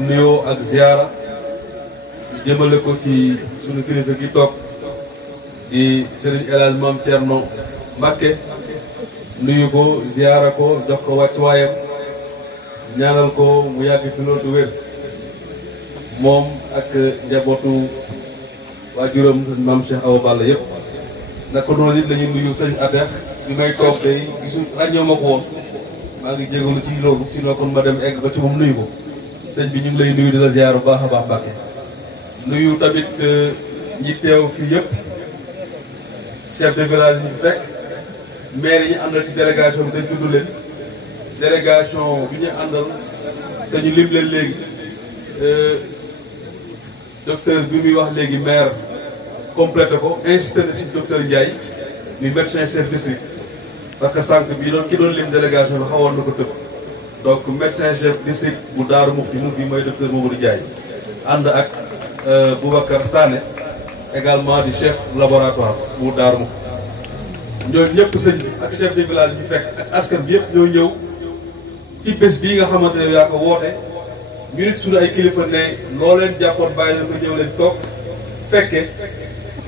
nuyoo ak ziara jëmale ko ci sunu kilifa gi toog di Serigne El Hadj Mame Thierno Mbacké nuyu ko ziara ko jox ko wàccuwaayam ñaanal ko mu yàgg fi loolu du wér moom ak njabootu waajuram Mame Cheikh Awa Balla yëpp. naka noonu it la ñuy nuyu sëñ Atex bi may toog tey gisul ràññoo ma ko woon maa ngi jégalu ci loolu sinon kon ma dem egg ba ci moom nuyu ko. sëñ bi ñu ngi lay nuyu di la ziar bu baax a baax Mbàkke nuyu tamit ñi teew fii yëpp chef de village yi ñu fekk maire yi ñu àndal ci délégation bi dañ tudd leen délégation bi ñu àndal te ñu lim leen léegi docteur bi muy wax léegi maire complété ko insisté na si docteur Ndiaye muy médecin chef district parce que sànq bi doon ki doon lim délégation bi xawoon na ko tëb. donc médecin chef district bu Daaru Muxti mu fi mooy docteur Mamadou Ndiaye ànd ak Boubacar Sané également di chef laboratoire bu Daaru Muxti ñooñu ñëpp sëñ bi ak chef de village bi fekk ak askan bi yëpp ñoo ñëw ci bés bii nga xamante ne yaa ko woote ñu nit suñu ay kilifa ne loo leen jàppoon bàyyi leen ko ñëw leen toog fekke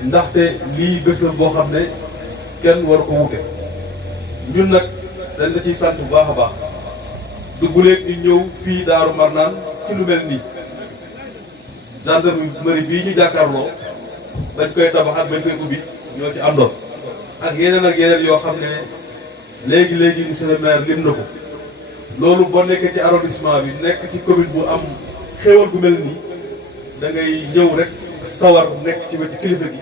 ndaxte lii bés la boo xam ne kenn war ko wute ñun nag dañ la ciy sant bu baax a baax dugguleeg ñu ñëw fii Daaru Marnaan ci lu mel nii gendarmerie bii ñu jàkkaarloo bañ koy tabax ak bañ koy ubbi ñoo ci àndoon ak yeneen yoo xam ne léegi monsieur le maire lim na ko loolu boo nekkee ci arrondissement bi nekk ci commune bu am xéewal gu mel nii da ngay ñëw rek sawar nekk ci wetu kilifa gi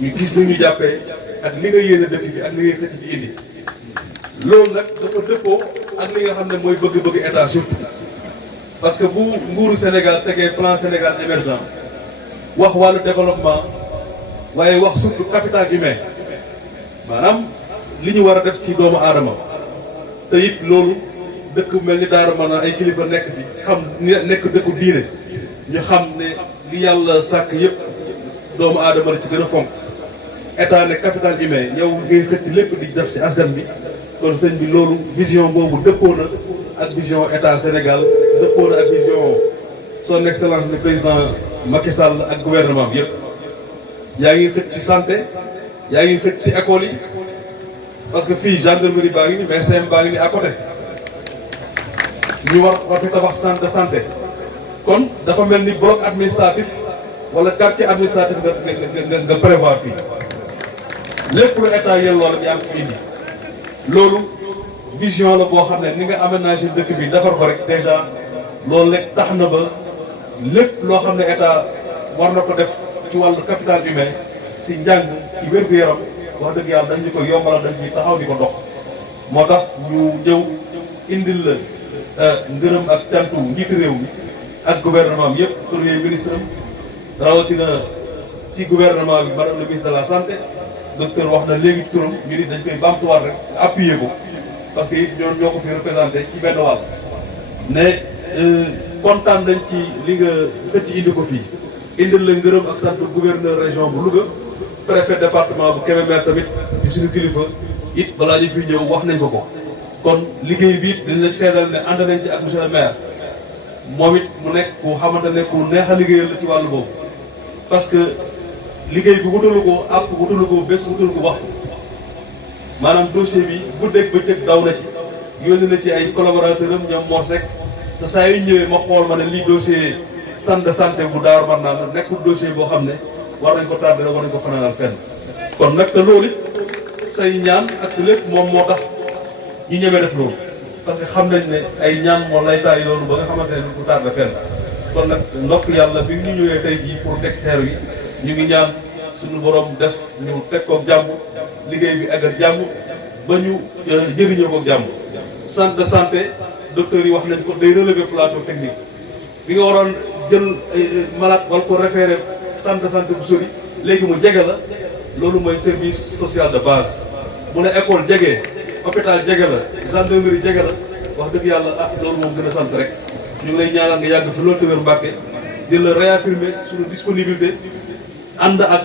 ñu gis li ñu jàppee ak li nga yéene dëkk bi ak li ngay xëcc di indi loolu nag dafa dëppoo ak li nga xam ne mooy bëgg-bëgg état surtout parce que bu nguuru Sénégal tegee plan Sénégal émergent wax wàllu développement waaye wax surtout capital humain maanaam li ñu war a def ci doomu aadama te it loolu dëkk mel ni Daaru Marnaan ay kilifa nekk fi xam nekk dëkku diine ñu xam ne li yàlla sàkk yëpp doomu aadama la ci gën a fonk état ne capital humain yow ngay xëcc lépp di def si askan bi kon sëñ bi loolu vision boobu dëppoo na ak vision état Sénégal dëppoo na ak vision son excellence le président Macky Sall ak gouvernement bi yëpp. yaa ngi xëcc ci santé yaa ngi xëcc ci école yi parce que fii gendarmerie baa ngi ni mais CM baa ngi ni à côté ñu war fi tabax centre de santé kon dafa mel ni bloc administratif wala quartier administratif nga prévoir fii lépp lu état yelloo la yaa ngi fi indi. loolu vision la boo xam ne ni nga aménagé dëkk bi defar ko rek déjà loolu rek tax na ba lépp loo xam ne état war na ko def ci wàllu capital humain si njàng ci wér-gu-yaram wax dëgg yàlla dañ ñu ko yombalal dañ ñuy taxaw di ko dox. moo tax ñu ñëw indil la ngërëm ak cantu njiitu réew mi ak gouvernement bi yëpp premier ministre am rawatina ci gouvernement bi madame le ministre de la santé. docteur wax na léegi turam ñu ni dañ koy bamtuwaat rek appuyer ko parce que it ñoo ko fi représenté ci benn wàll ne kontaan nañ ci li nga xëcc indi ko fii indil la ngërëm ak sant gouverneur région bu Louga préfet département bu Kébémer tamit di suñu kilifa it balaa ñu fi ñëw wax nañ ko kon liggéey bi it dinañ seedal ne ànd nañ ci ak monsieur le maire moom it mu nekk ku xamante ne ku neex a liggéeyal la ci wàllu boobu parce que liggéey bi wutalu ko àpp wutalu ko bés wutalu ko waxtu maanaam dossier bi guddeeg bëccëg daw na ci yónni na ci ay collaborateur am ñoom Mor Seck te saa yu ñëwee ma xool ma ne lii dossier centre de santé bu Daaru Marnaan nekkul dossier boo xam ne war nañ ko tardé war nañ ko fanaanal fenn kon nag te loolu it say ñaan ak si lépp moom moo tax ñu ñemee def loolu parce que xam nañ ne ay ñaan moo lay taay loolu ba nga xamante ne du ko tardé fenn kon nag ndokk yàlla bi ñu ñëwee tey jii pour teg xeer yi ñu ngi ñaan suñu borom def ñu teg koog jàmm liggéey bi egg ak jàmm ba ñu jëriñoo koog jàmm. centre de santé docteur yi wax nañ ko day relever plateau technique bi nga waroon jël malade wala ko référé centre de santé bu sori léegi mu jege la loolu mooy service social de base. mu ne école jege hôpital jege la gendarmerie jege la wax dëgg yàlla ah loolu moom gën a sant rek ñu ngi lay ñaanal nga yàgg fi loolu tëwër Mbàkke di la réaffirmer suñu disponibilité. ànd ak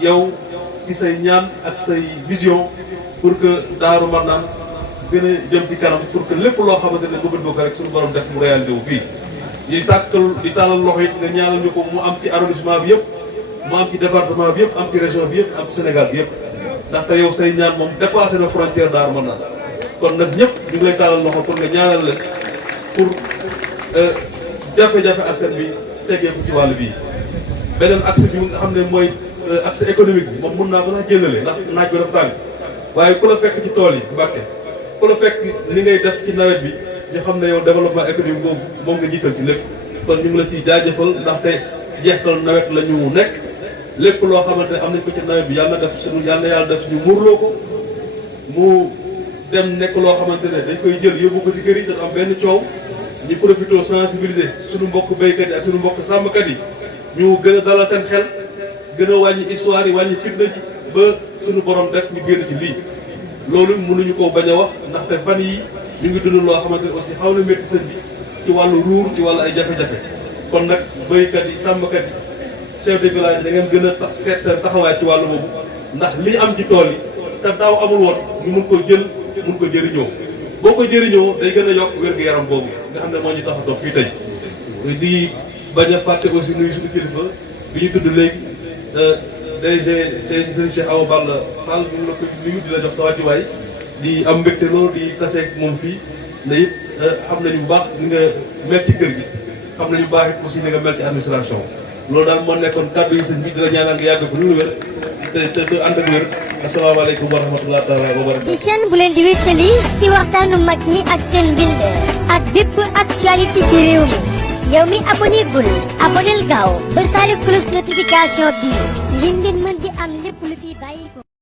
yow ci say ñaan ak say vision pour que Daaru Marnaan gën a jëm ci kanam pour que lépp loo xamante ne bëgg nga ko rek suñu borom def mu réalisé wu fii di sàkkal di taalal loxo it nga ñaanal ñu ko mu am ci arrondissement bi yëpp mu am ci département bi yëpp am ci région bi yëpp am ci Sénégal bi yëpp ndaxte yow say ñaan moom dépassé na frontière Darou Manane kon nag ñëpp ñu ngi lay taalal loxo pour nga ñaanal leen pour jafe-jafe askan bi tegee ko ci wàll bii. beneen axe bi nga xam ne mooy axe économique bi moom mun naa ko sax jëlale ndax naaj bi dafa tàng waaye ku la fekk ci tool yi Mbàkke ku la fekk li ngay def ci nawet bi ñu xam ne yow développement économique boobu moom nga jiital ci lépp kon ñu ngi la ciy jaajëfal ndaxte jeextal nawet la ñu nekk lépp loo xamante ne am nañ ko ci nawet bi yàlla def suñu yàlla def ñu muurloo ko mu dem nekk loo xamante ne dañ koy jël yóbbu ko ci kër yi te am benn coow ñu profité sensibiliser suñu mbokk béykat yi ak suñu mbokk sàmmkat yi ñu gën a dalal seen xel gën a wàññi histoire yi wàññi fitna ji ba suñu borom def ñu génn ci lii loolu mënuñu ko bañ a wax ndaxte fan yi ñu ngi dund loo xamante ne aussi xaw na métti sëñ bi ci wàllu ruur ci wàllu ay jafe-jafe kon nag béykat yi sàmmkat yi chef de village da ngeen gën a seet seen taxawaay ci wàllu boobu ndax li am ci tool yi te daaw amul woon ñu mun ko jël mun ko jëriñoo boo ko jëriñoo day gën a yokk wér-gu-yaram boobu nga xam ne moo ñu tax a toog fii tey di bañ a fàtte aussi nuyu suñu kilifa bi ñu tudd léegi DG sëñ Cheikh Awa Balla Fall ñu la ko nuyu di la jox sa wàccuwaay di am mbégte loolu di taseeg moom fii ne it xam nañu bu baax ni nga mel ci kër gi xam nañu baax it aussi ni nga mel ci administration loolu daal moo nekkoon kàddu yi sëñ bi di la ñaanal nga yàgg fa lu wér te ànd ak wér asalaamaaleykum wa rahmatulah taala wa barakatu. di chaîne bu leen di wéttali ci waxtaanu mag ñi ak seen mbind ak bépp actualité ci réew mi yow mi abonné gul aboneel gaaw ba saali cloche notification bi ngir ngeen mën di am lépp lu fi bàyyi ko